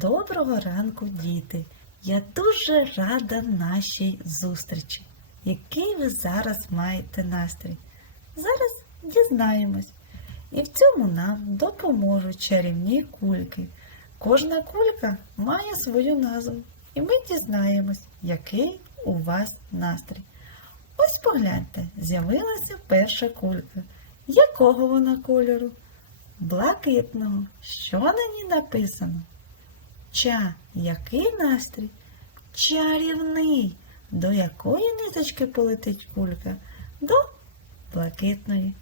Доброго ранку, діти! Я дуже рада нашій зустрічі. Який ви зараз маєте настрій? Зараз дізнаємось. І в цьому нам допоможуть чарівні кульки. Кожна кулька має свою назву, і ми дізнаємось, який у вас настрій. Ось погляньте, з'явилася перша кулька. Якого вона кольору? Блакитного. Що на ній написано? Ча, який настрій? Чарівний. До якої ниточки полетить кулька? До блакитної.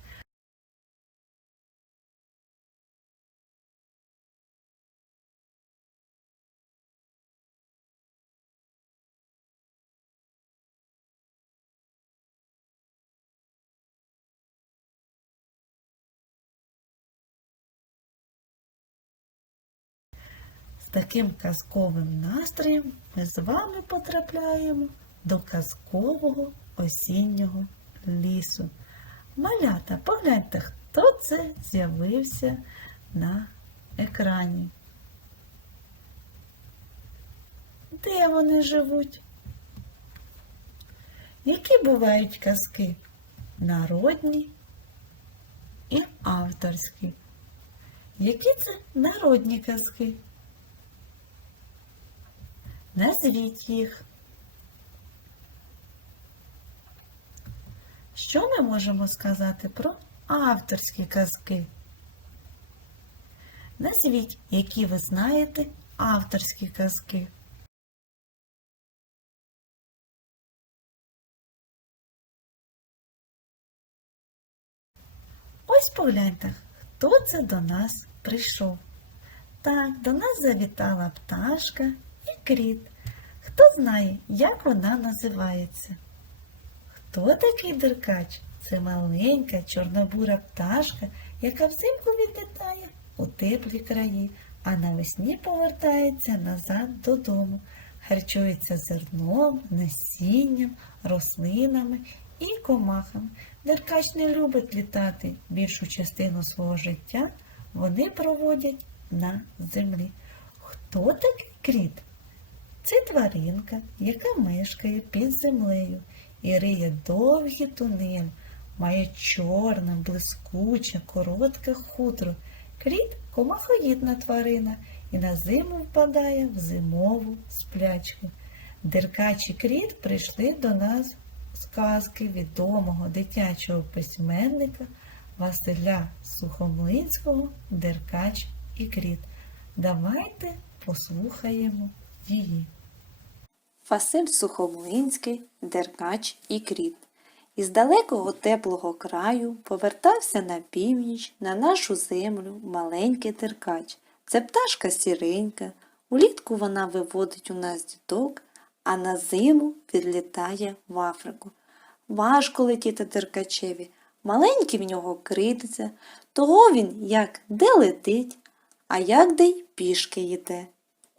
Таким казковим настроєм ми з вами потрапляємо до казкового осіннього лісу. Малята, погляньте, хто це з'явився на екрані. Де вони живуть? Які бувають казки? Народні і авторські. Які це народні казки? Назвіть їх. Що ми можемо сказати про авторські казки? Назвіть, які ви знаєте авторські казки. Ось погляньте, хто це до нас прийшов. Так, до нас завітала пташка кріт. Хто знає, як вона називається? Хто такий деркач? Це маленька чорнобура пташка, яка взимку відлітає у теплі краї, а навесні повертається назад додому, харчується зерном, насінням, рослинами і комахами. Деркач не любить літати. Більшу частину свого життя вони проводять на землі. Хто такий кріт? Це тваринка, яка мешкає під землею і риє довгі тунель, має чорне, блискуче, коротке хутро. Кріт комахоїдна тварина і на зиму впадає в зимову сплячку. Деркач і кріт прийшли до нас з казки відомого дитячого письменника Василя Сухомлинського Деркач і кріт. Давайте послухаємо її. Василь Сухомлинський, Деркач і Кріт. Із далекого теплого краю повертався на північ, на нашу землю, маленький деркач. Це пташка сіренька, улітку вона виводить у нас діток, а на зиму відлітає в Африку. Важко летіти деркачеві, маленький в нього крититься, того він як де летить, а як де й пішки йде.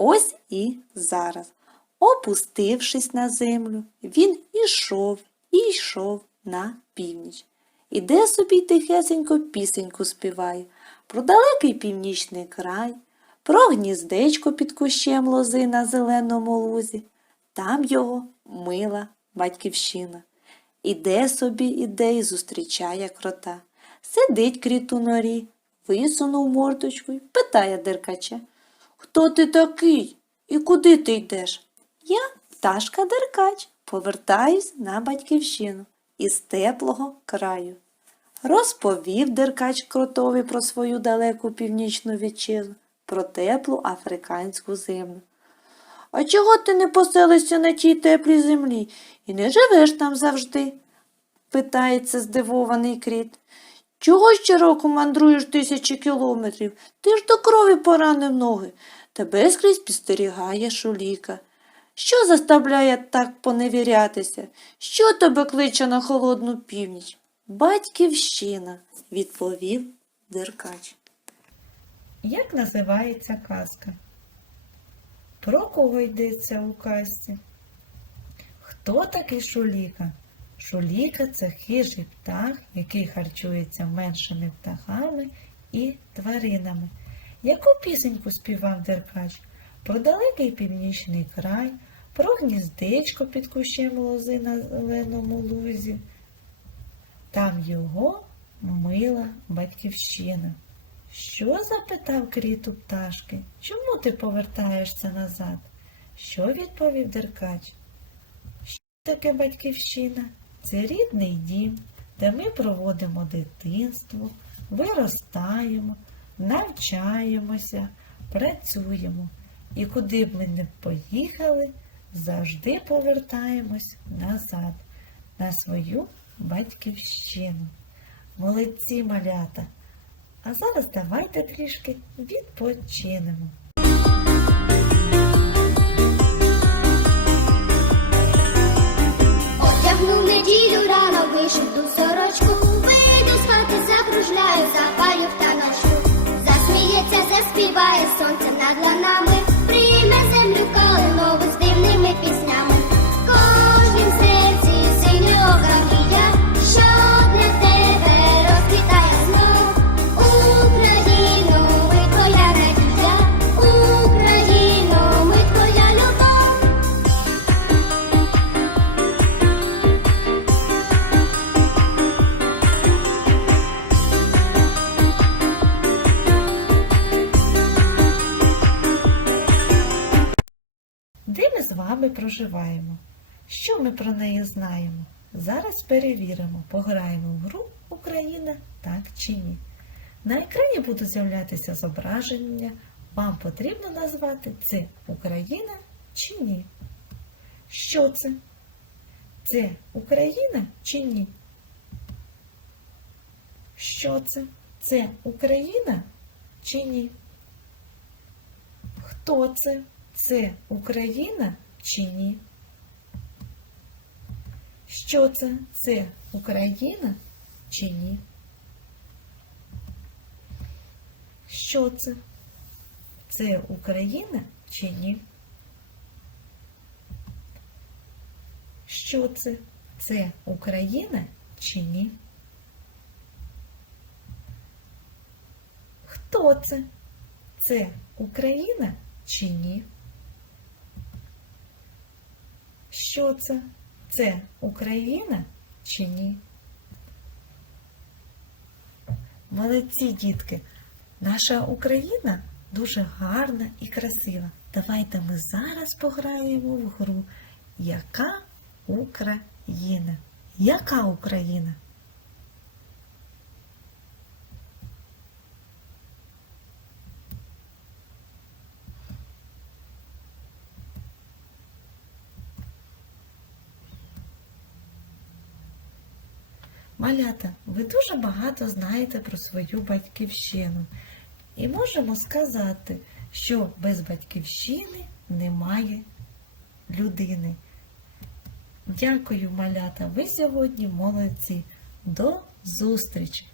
Ось і зараз. Опустившись на землю, він ішов і йшов на північ. Іде собі тихесенько пісеньку співає про далекий північний край, про гніздечко під кущем лози на зеленому лузі. Там його мила батьківщина. Іде собі, іде і зустрічає крота. Сидить кріт у норі, висунув мордочку й питає деркача. Хто ти такий і куди ти йдеш? Я пташка Деркач, повертаюсь на батьківщину із теплого краю. Розповів Деркач кротові про свою далеку північну вітчизну, про теплу африканську землю. А чого ти не поселишся на тій теплій землі і не живеш там завжди? питається здивований кріт. Чого щороку мандруєш тисячі кілометрів? Ти ж до крові поранив ноги. Тебе скрізь підстерігає шуліка. Що заставляє так поневірятися? Що тебе кличе на холодну північ? Батьківщина, відповів Деркач. Як називається казка? Про кого йдеться у казці? Хто такий Шуліка? Шуліка це хижий птах, який харчується меншими птахами і тваринами. Яку пісеньку співав Деркач? про далекий північний край, про гніздечко під кущем лози на зеленому лузі. Там його мила батьківщина. Що запитав кріт у пташки? Чому ти повертаєшся назад? Що відповів Деркач? Що таке батьківщина? Це рідний дім, де ми проводимо дитинство, виростаємо, навчаємося, працюємо. І куди б ми не поїхали, завжди повертаємось назад, на свою батьківщину. Молодці малята! А зараз давайте трішки відпочинемо. Проживаємо? Що ми про неї знаємо? Зараз перевіримо, пограємо в гру Україна так чи ні. На екрані будуть з'являтися зображення. Вам потрібно назвати це Україна чи ні. Що це? Це Україна чи ні? Що це? Це Україна чи ні? Хто це? Це Україна чи ні? Що це? Це Україна чи ні? Що це? Це Україна чи ні? Що це? Це Україна чи ні? Хто це? Це Україна чи ні? Що це? Це Україна чи ні? Молодці дітки! Наша Україна дуже гарна і красива. Давайте ми зараз пограємо в гру. Яка Україна? Яка Україна? Малята, ви дуже багато знаєте про свою батьківщину. І можемо сказати, що без батьківщини немає людини. Дякую, малята. Ви сьогодні молодці. До зустрічі!